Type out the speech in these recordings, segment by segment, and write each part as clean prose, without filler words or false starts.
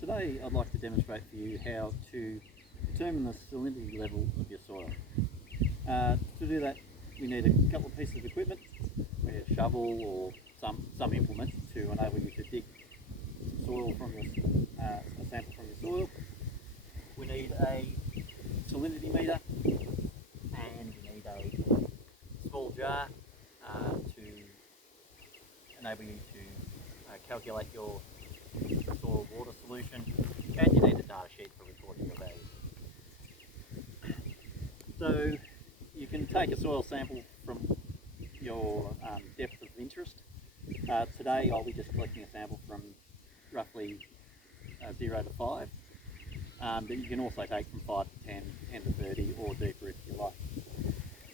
Today I'd like to demonstrate for you how to determine the salinity level of your soil. To do that we need a couple of pieces of equipment, a shovel or some implement to enable you to dig soil from your, a sample from your soil. We need a salinity meter and we need a small jar to enable you to calculate your soil water solution, and you need a data sheet for recording your values. So you can take a soil sample from your depth of interest. Today I'll be just collecting a sample from roughly 0 to 5, but you can also take from 5 to 10, 10 to 30 or deeper if you like.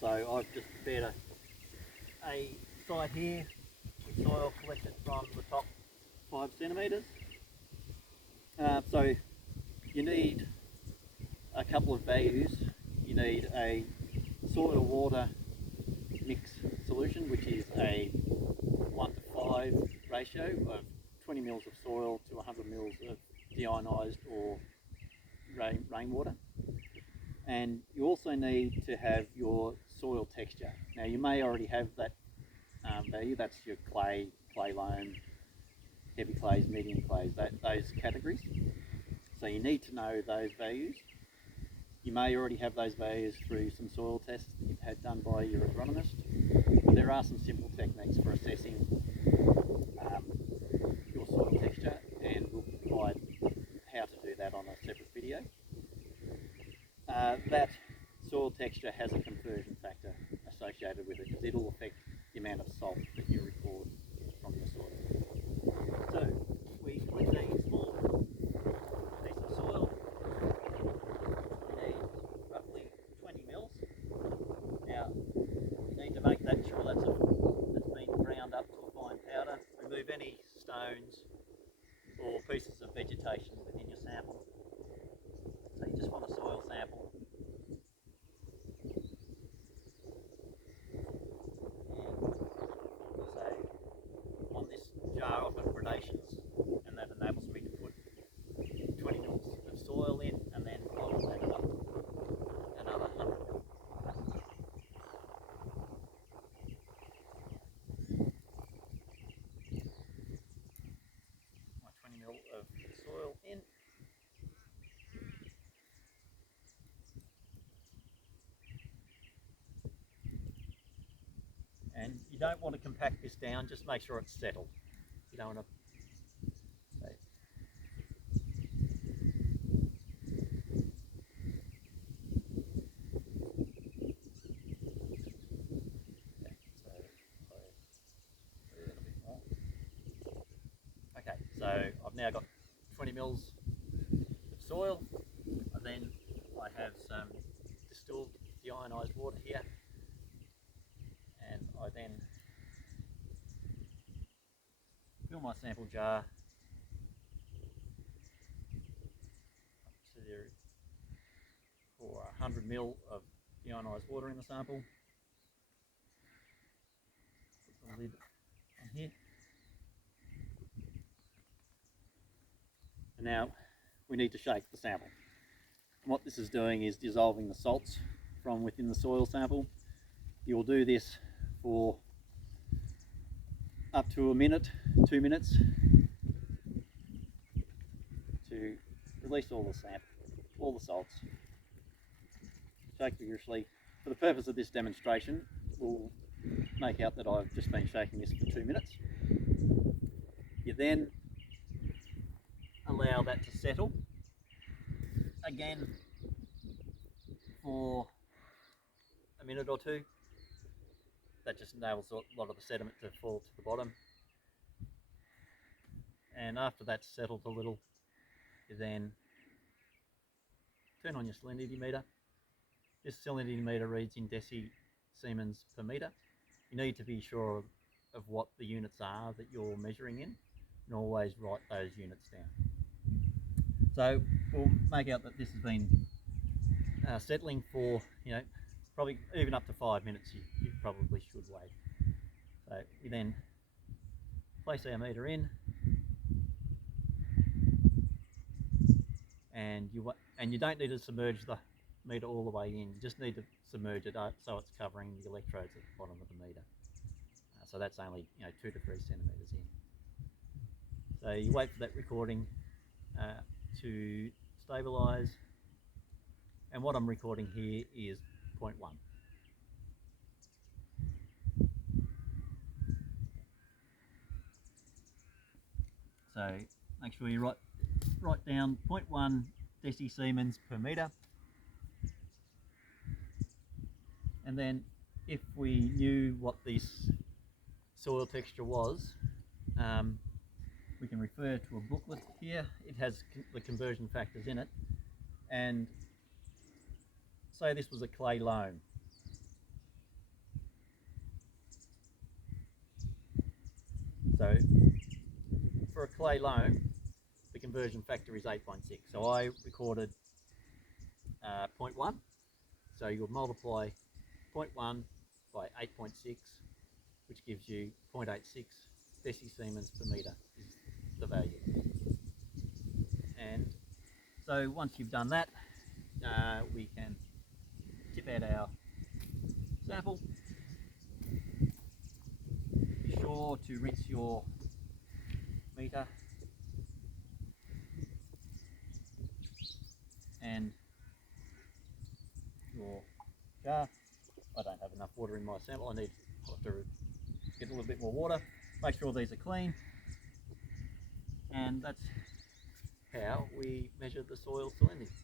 So I've just prepared a site here with soil collected from the top 5 centimetres. So you need a couple of values. You need a soil water mix solution, which is a 1 to 5 ratio of 20 mils of soil to 100 mils of deionized or rainwater. And you also need to have your soil texture. Now you may already have that value. That's your clay loam, heavy clays, medium clays, those categories. So you need to know those values. You may already have those values through some soil tests that you've had done by your agronomist, but there are some simple techniques for assessing your soil texture, and we'll provide how to do that on a separate video. That soil texture has a conversion factor associated with it because it'll affect the amount of salt that you record from your soil. So we collect a small piece of soil. We need roughly 20 mils. Now you need to make that sure that's been ground up to a fine powder. Remove any stones or pieces of vegetation within your sample. So you just want a soil sample. On this jar often gradations, and that enables me to put 20 mils of soil in, and then I will add another 100 mil. My 20 mil of soil in. And you don't want to compact this down, just make sure it's settled. You don't want to Okay, so I've now got 20 mils of soil, and then I have some distilled deionized water here, and I then fill my sample jar up to there for 100 ml of deionized water in the sample. Put the lid on here. And now we need to shake the sample. And what this is doing is dissolving the salts from within the soil sample. You'll do this for up to a minute, 2 minutes, to release all the salts. Shake vigorously. For the purpose of this demonstration, we'll make out that I've just been shaking this for 2 minutes. You then allow that to settle again for a minute or two. That just enables a lot of the sediment to fall to the bottom. And after that's settled a little, you then turn on your salinity meter. This salinity meter reads in Siemens per meter. You need to be sure of what the units are that you're measuring in, and always write those units down. So we'll make out that this has been settling for, probably even up to 5 minutes. You probably should wait. So you then place our meter in, and you don't need to submerge the meter all the way in. You just need to submerge it so it's covering the electrodes at the bottom of the meter. So that's only 2 to 3 centimeters in. So you wait for that recording to stabilize, and what I'm recording here is 0.1. So make sure you write down 0.1 decisiemens per meter, and then if we knew what this soil texture was, we can refer to a booklet here. It has the conversion factors in it, and say this was a clay loam. So for a clay loam, the conversion factor is 8.6. So I recorded 0.1. So you'll multiply 0.1 by 8.6, which gives you 0.86 decisiemens per meter is the value. And so once you've done that, we can tip out our sample. Be sure to rinse your meter and your jar. I don't have enough water in my sample. I'll have to get a little bit more water. Make sure these are clean, and that's how we measure the soil salinity.